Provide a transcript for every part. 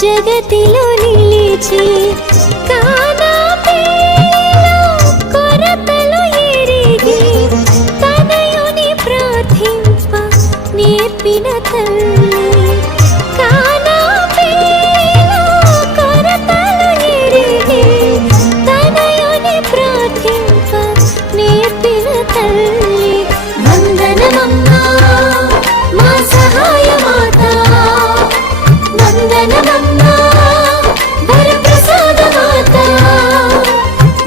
జగతిలో నిలిచి కానా పేరులో కొరతలు ఎరిగి తనయుని ప్రార్థింప నేర్పిన తల్లి. కానా పేరులో కొరతలు ఎరిగి తనయుని ప్రార్థింప నేర్పిన తల్లి. వందనమమ్మా మా సహాయ మాత, వందనమమ్మా వరప్రసాద మాత,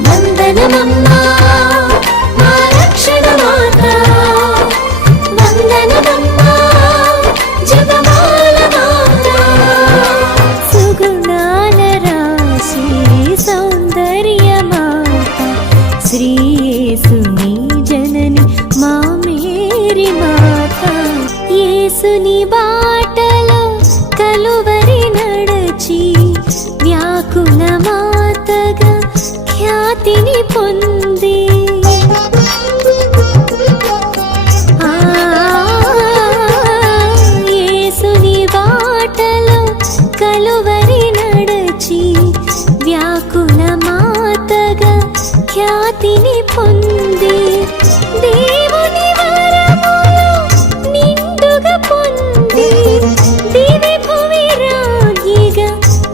వందనమమ్మా మా రక్షణ మాత, వందనమమ్మా జపమాల మాత. సుగుణాల రాశి సౌందర్య మాత, శ్రీ యేసుని జనని మా మేరీ మాత. యేసుని బాటలో కలువరి నడచి వ్యాకుల మాతగా ఖ్యాతిని పొంది, యేసుని బాటలో కలువరి నడచి వ్యాకుల మాతగా ఖ్యాతిని పొంది, దేవుని వరములు నిండుగా పొంది దివి భువి రాగిగా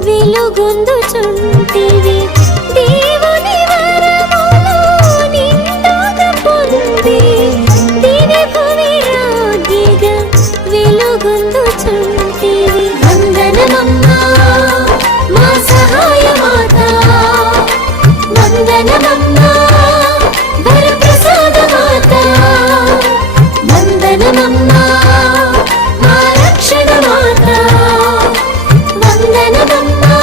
వెలుగొందుచుంటివి. దేవుని వరములు నిండుగా పొంది దివి భువి రాగిగా వెలుగొందుచుంటివి. వందనమమ్మా మా సహాయ మాత, వందనమమ్మా వరప్రసాద మాత, వందనమమ్మా మా రక్షణ మాత, వందనమమ్మా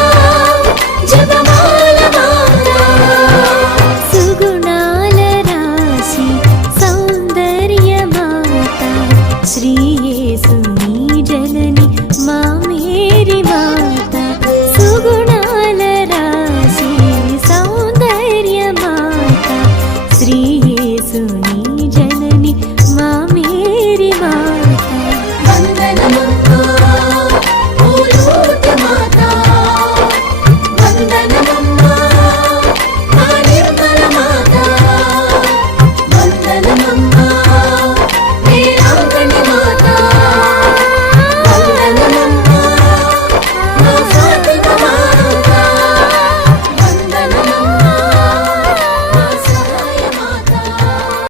జపమాల మాత. సుగుణాల రాశి సౌందర్య మాత, శ్రీ యేసుని జనని మా మేరీ మాత. సుగుణాల రాశి సౌందర్య మాత, శ్రీ యేసుని